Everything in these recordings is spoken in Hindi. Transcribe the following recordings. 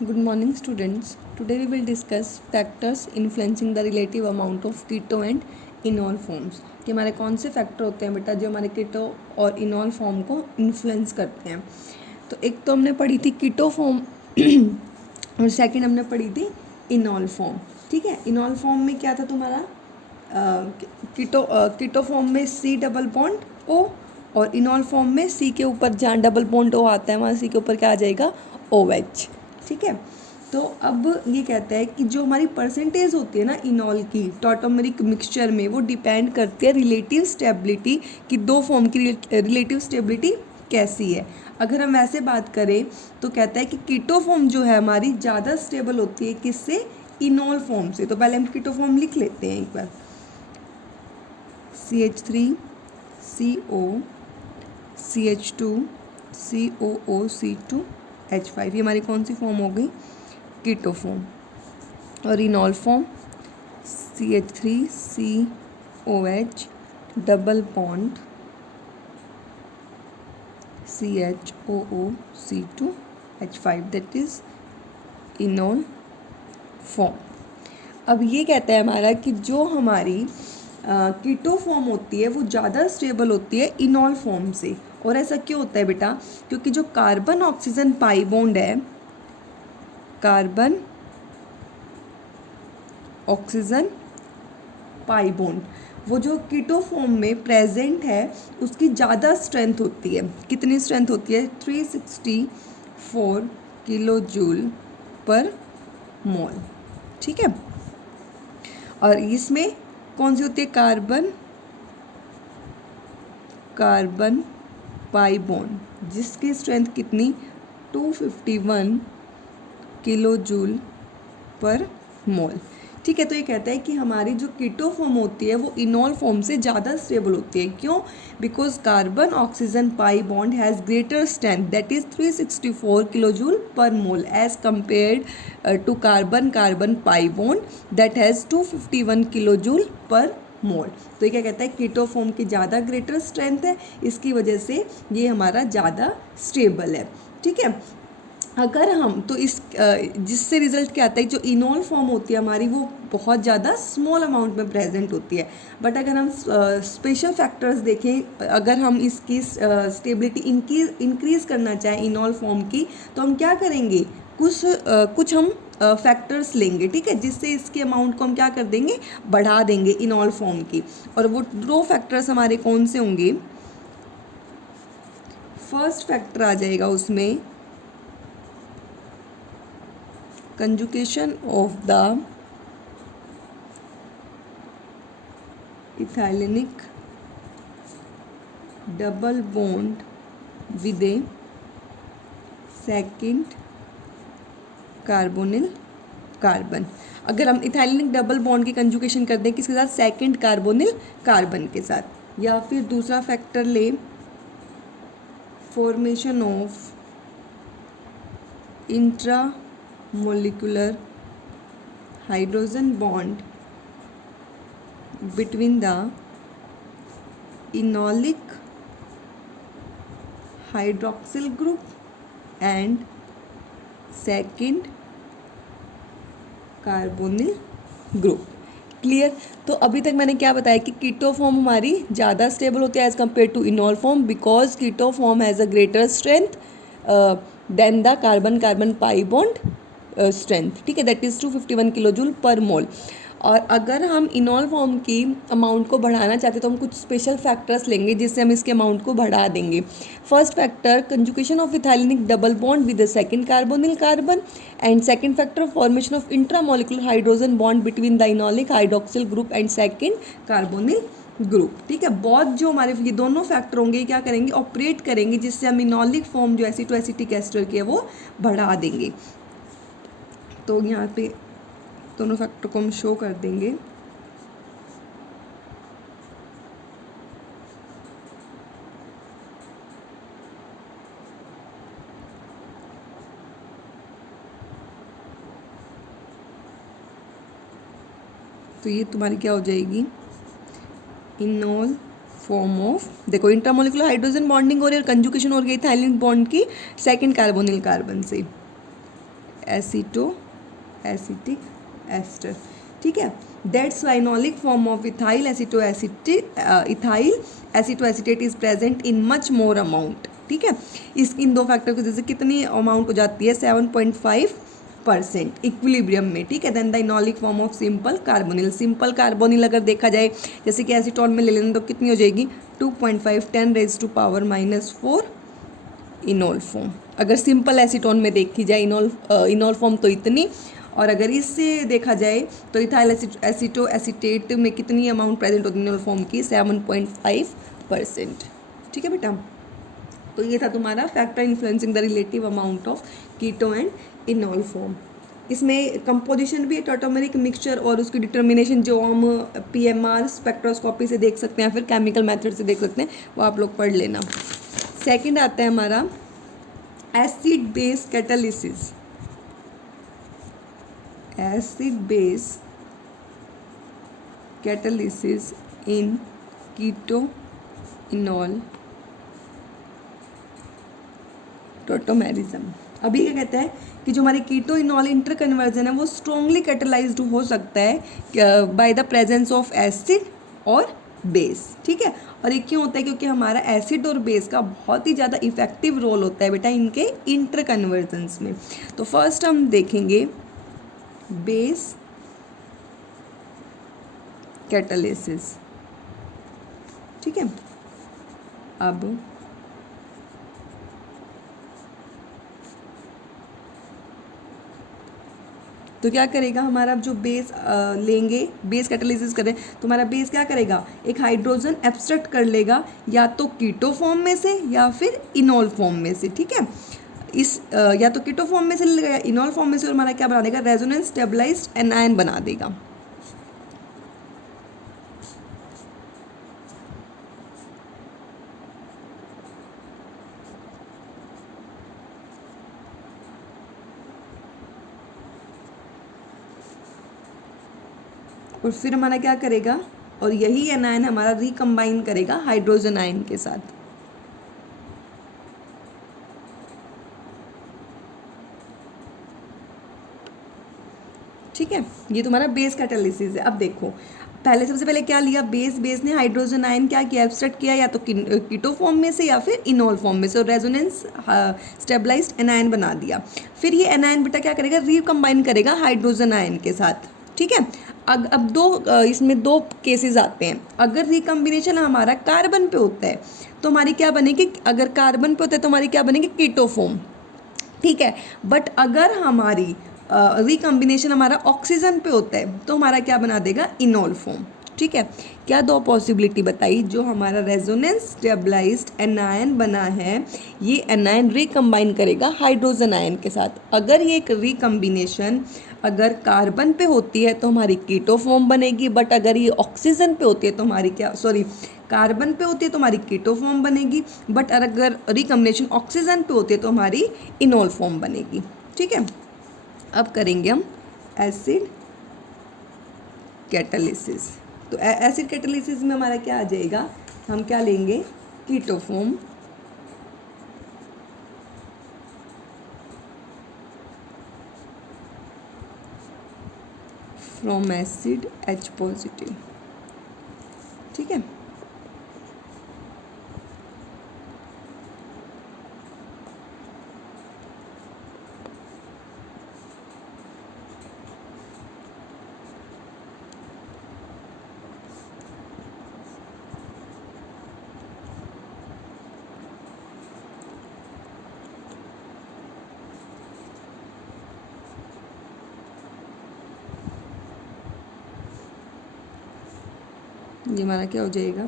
Good morning, students. Today we will discuss factors influencing the relative amount of keto and enol forms. कि हमारे कौन से फैक्टर होते हैं बेटा जो हमारे कीटो और इनॉल फॉर्म को इन्फ्लुएंस करते हैं। तो एक तो हमने पढ़ी थी कीटो फॉर्म और सेकंड हमने पढ़ी थी इनॉल फॉर्म। ठीक है, इनॉल फॉर्म में क्या था तुम्हारा कीटो फॉर्म में सी डबल बॉन्ड ओ, और इनॉल फॉर्म में सी के ऊपर जहाँ डबल बॉन्ड ओ आता है वहाँ सी के ऊपर क्या आ जाएगा, ओ एच। ठीक है, तो अब ये कहता है कि जो हमारी परसेंटेज होती है ना इनॉल की टॉटोमेरिक मिक्सचर में, वो डिपेंड करती है रिलेटिव स्टेबिलिटी की, दो फॉर्म की रिलेटिव स्टेबिलिटी कैसी है। अगर हम वैसे बात करें तो कहता है कि कीटो फॉर्म जो है हमारी ज़्यादा स्टेबल होती है किससे, इनॉल फॉर्म से। तो पहले हम कीटो फॉर्म लिख लेते हैं एक बार, CH3CO CH2 COO C2H5, ये हमारी कौन सी फॉर्म हो गई, कीटो फॉर्म। और इनॉल form CH3COH double bond CHOO C2H5, that is इनॉल form. अब ये कहता है हमारा कि जो हमारी कीटो फॉर्म होती है वो ज़्यादा स्टेबल होती है इनॉल फॉर्म से। और ऐसा क्यों होता है बेटा, क्योंकि जो कार्बन ऑक्सीजन पाई बॉन्ड है, कार्बन ऑक्सीजन पाई बॉन्ड, वो जो कीटो फॉर्म में प्रेजेंट है उसकी ज़्यादा स्ट्रेंथ होती है। कितनी स्ट्रेंथ होती है, 364 किलो जूल पर मोल। ठीक है, और इसमें कौन सी होती है, कार्बन पाई बॉन्ड, जिसकी स्ट्रेंथ कितनी, 251 किलो जूल पर मोल। ठीक है, तो ये कहता है कि हमारी जो कीटो फॉर्म होती है वो इनॉल फॉर्म से ज़्यादा स्टेबल होती है। क्यों, because carbon oxygen pi bond has greater strength that is 364 kilo joule per mole as compared to carbon pi bond that has 251 kilo joule per mole. तो ये क्या कहता है, कीटो फॉर्म की ज़्यादा ग्रेटर स्ट्रेंथ है, इसकी वजह से ये हमारा ज़्यादा स्टेबल है। ठीक है, अगर हम तो इस जिससे रिजल्ट क्या आता है, जो इनॉल फॉर्म होती है हमारी वो बहुत ज़्यादा स्मॉल अमाउंट में प्रेजेंट होती है। बट अगर हम स्पेशल फैक्टर्स देखें, अगर हम इसकी स्टेबिलिटी इंक्रीज़ करना चाहें इनॉल फॉर्म की, तो हम क्या करेंगे, कुछ हम फैक्टर्स लेंगे। ठीक है, जिससे इसके अमाउंट को हम क्या कर देंगे, बढ़ा देंगे इनॉल फॉर्म की। और वो दो फैक्टर्स हमारे कौन से होंगे, फर्स्ट फैक्टर आ जाएगा उसमें conjugation of the ethylenic double bond with a second carbonyl carbon. अगर हम इथाइलिनिक डबल बॉन्ड की कंजुगेशन कर दें किसके साथ, सेकंड कार्बोनिल कार्बन के साथ, या फिर दूसरा फैक्टर ले, formation of intra molecular hydrogen bond between the enolic hydroxyl group and second carbonyl group। Clear. तो अभी तक मैंने क्या बताया कि कीटो फॉर्म हमारी ज़्यादा स्टेबल होती है as compared to enol form, because keto form has a greater strength than the carbon pi bond strength. ठीक है, that is 251 kilo joule per मोल। और अगर हम इनॉल फॉर्म की अमाउंट को बढ़ाना चाहते हैं तो हम कुछ स्पेशल फैक्टर्स लेंगे जिससे हम इसके अमाउंट को बढ़ा देंगे। First factor, conjugation of ethylenic double bond with the second carbonyl carbon, and second factor, formation of intramolecular hydrogen bond between the enolic hydroxyl group and second carbonyl group. ठीक है, बहुत जो हमारे ये दोनों फैक्टर होंगे क्या करेंगे, ऑपरेट करेंगे, जिससे हम इनॉलिक फॉर्म जो एसिटिक एस्टर की है वो बढ़ा देंगे। तो यहाँ पे दोनों फैक्टर को हम शो कर देंगे। तो ये तुम्हारी क्या हो जाएगी, इनॉल फॉर्म ऑफ, देखो इंट्रामोलिकुलर हाइड्रोजन बॉन्डिंग हो रही है और कंजुगेशन हो रही है इथाइलिन बॉन्ड की सेकंड कार्बोनिल कार्बन से। एसीटो एसिटिक एस्टर, ठीक है। That's enolic form of ethyl aceto ethyl acetoacetate is present in much more amount, ठीक है। इन दो फैक्टर की वजह से कितनी अमाउंट हो जाती है, 7.5% इक्विलिब्रियम में, ठीक है। Then the enolic form of simple carbonyl, simple carbonyl अगर देखा जाए जैसे कि एसीटोन में ले लेना तो कितनी हो जाएगी 2.5 10⁻⁴ इनोल फॉर्म। अगर सिंपल एसीटोन में देखी जाए इनोल फॉर्म तो इतनी, और अगर इससे देखा जाए तो इथाइल एसीटो एसीटेट में कितनी अमाउंट प्रेजेंट होती है इनोल फॉर्म की, 7.5%, ठीक है बेटा। तो ये था तुम्हारा factor influencing the relative amount of keto and enol form. इसमें कंपोजिशन भी है टॉटोमेरिक मिक्सचर, और उसकी डिटर्मिनेशन जो हम पीएमआर स्पेक्ट्रोस्कोपी से देख सकते हैं, फिर केमिकल मेथड से देख सकते हैं, वो आप लोग पढ़ लेना। सेकंड आता है हमारा acid base catalysis. Acid base catalysis in keto enol tautomerism. अभी क्या कहता है कि जो हमारे कीटो इनोल इंटर कन्वर्जन है वो स्ट्रॉन्गली कैटलाइज्ड हो सकता है by the presence of acid और बेस, ठीक है। और ये क्यों होता है, क्योंकि हमारा एसिड और बेस का बहुत ही ज़्यादा इफेक्टिव रोल होता है बेटा इनके इंटर कन्वर्जन्स में। तो फर्स्ट हम देखेंगे बेस कैटालिसिस, ठीक है। अब तो क्या करेगा हमारा जो बेस लेंगे, बेस कैटालिसिस करें तो हमारा बेस क्या करेगा, एक हाइड्रोजन एब्स्ट्रैक्ट कर लेगा या तो कीटो फॉर्म में से या फिर इनोल फॉर्म में से, ठीक है। या तो कीटो फॉर्म में से ले लेगा या इनोल फॉर्म में से, और हमारा क्या बना देगा, रेजोनेंस स्टेबलाइज्ड एनायन बना देगा। और फिर हमारा क्या करेगा, और यही एनायन हमारा रिकम्बाइन करेगा हाइड्रोजन आयन के साथ, ठीक है। ये तुम्हारा बेस कैटालिसिस है। अब देखो पहले सबसे पहले क्या लिया, बेस ने हाइड्रोजन आयन क्या किया, एब्स्ट्रैक्ट किया या तो कीटो फॉर्म में से या फिर इनोल फॉर्म में से, और रेजोनेंस स्टेबलाइज्ड एनायन बना दिया। फिर ये एनायन बेटा क्या करेगा, रिकम्बाइन करेगा हाइड्रोजन आयन के साथ, ठीक है। अब इसमें दो केसेस आते हैं। अगर रिकम्बिनेशन हमारा कार्बन पे होता है तो हमारी क्या बनेगी, अगर कार्बन पे होता है तो हमारी क्या बनेगी, कीटो फॉर्म, ठीक है। बट अगर हमारी रिकम्बिनेशन हमारा ऑक्सीजन पे होता है तो हमारा क्या बना देगा, इनोल फॉर्म, ठीक है। क्या दो पॉसिबिलिटी बताई, जो हमारा रेजोनेंस स्टेबलाइज्ड एनायन बना है ये एनायन रिकम्बाइन करेगा हाइड्रोजन आयन के साथ। अगर ये एक रिकम्बिनेशन अगर कार्बन पे होती है तो हमारी कीटो फॉर्म बनेगी, बट अगर ये ऑक्सीजन पे होती है तो हमारी कार्बन पे होती है तो हमारी कीटो फॉर्म बनेगी, बट अगर रिकम्बिनेशन ऑक्सीजन पे होती है तो हमारी इनोल फॉर्म बनेगी, ठीक है। अब करेंगे हम एसिड कैटालिसिस। तो एसिड कैटालिसिस में हमारा क्या आ जाएगा, हम क्या लेंगे, keto form from acid H positive, ठीक है। ये हमारा क्या हो जाएगा,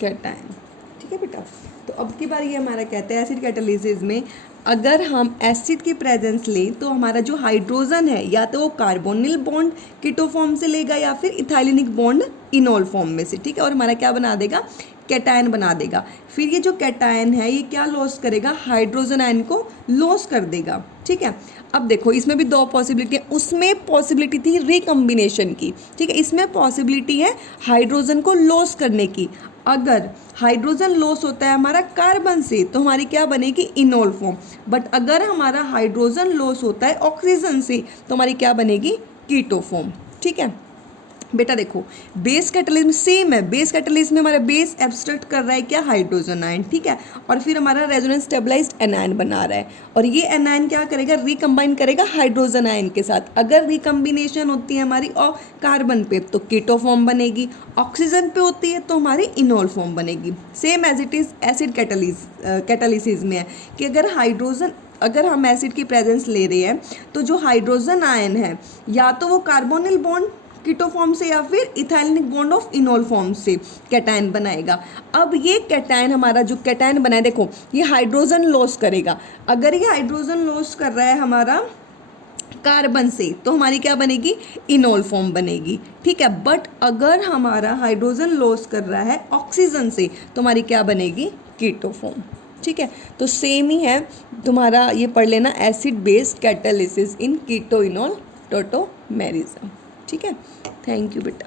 कैटायन, ठीक है बेटा। तो अब की बार ये हमारा कहता है एसिड कैटालिसिस में अगर हम एसिड की प्रेजेंस लें तो हमारा जो हाइड्रोजन है या तो वो कार्बोनिल बॉन्ड कीटो फॉर्म से लेगा या फिर इथाइलिनिक बॉन्ड इनोल फॉर्म में से, ठीक है। और हमारा क्या बना देगा, कैटायन बना देगा। फिर ये जो कैटायन है ये क्या लॉस करेगा, हाइड्रोजन आयन को लॉस कर देगा, ठीक है। अब देखो इसमें भी दो पॉसिबिलिटी है, उसमें पॉसिबिलिटी थी रिकम्बिनेशन की, ठीक है। इसमें पॉसिबिलिटी है हाइड्रोजन को लॉस करने की। अगर हाइड्रोजन लॉस होता है हमारा कार्बन से तो हमारी क्या बनेगी इनोल फॉर्म, बट अगर हमारा हाइड्रोजन लॉस होता है ऑक्सीजन से तो हमारी क्या बनेगी कीटो फॉर्म। ठीक है बेटा देखो बेस कैटलिज्म सेम है, बेस कैटलिज्म में हमारा बेस एब्स्ट्रैक्ट कर रहा है क्या हाइड्रोजन आयन, ठीक है, और फिर हमारा रेजोनेंस स्टेबलाइज्ड एनायन बना रहा है, और ये एनायन क्या करेगा रिकम्बाइन करेगा हाइड्रोजन आयन के साथ। अगर रिकम्बिनेशन होती है हमारी और कार्बन पे तो कीटो फॉर्म बनेगी, ऑक्सीजन पे होती है तो हमारी इनोल फॉर्म बनेगी। Same as it is acid catalysis में है कि अगर हम एसिड की प्रेजेंस ले रहे हैं तो जो हाइड्रोजन आयन है या तो वो कार्बोनिल बॉन्ड कीटो फॉर्म से या फिर इथाइलिक बॉन्ड ऑफ इनोल फॉर्म से कैटायन बनाएगा। अब ये कैटायन हमारा जो कैटायन बनाए देखो ये हाइड्रोजन लॉस करेगा, अगर ये हाइड्रोजन लॉस कर रहा है हमारा कार्बन से तो हमारी क्या बनेगी इनोल फॉर्म बनेगी। ठीक है, बट अगर हमारा हाइड्रोजन लॉस कर रहा है ऑक्सीजन से तो हमारी क्या बनेगी कीटो फॉर्म। ठीक है, तो सेम ही है तुम्हारा, ये पढ़ लेना acid based catalysis in keto enol tautomerism. ठीक है, थैंक यू बेटा।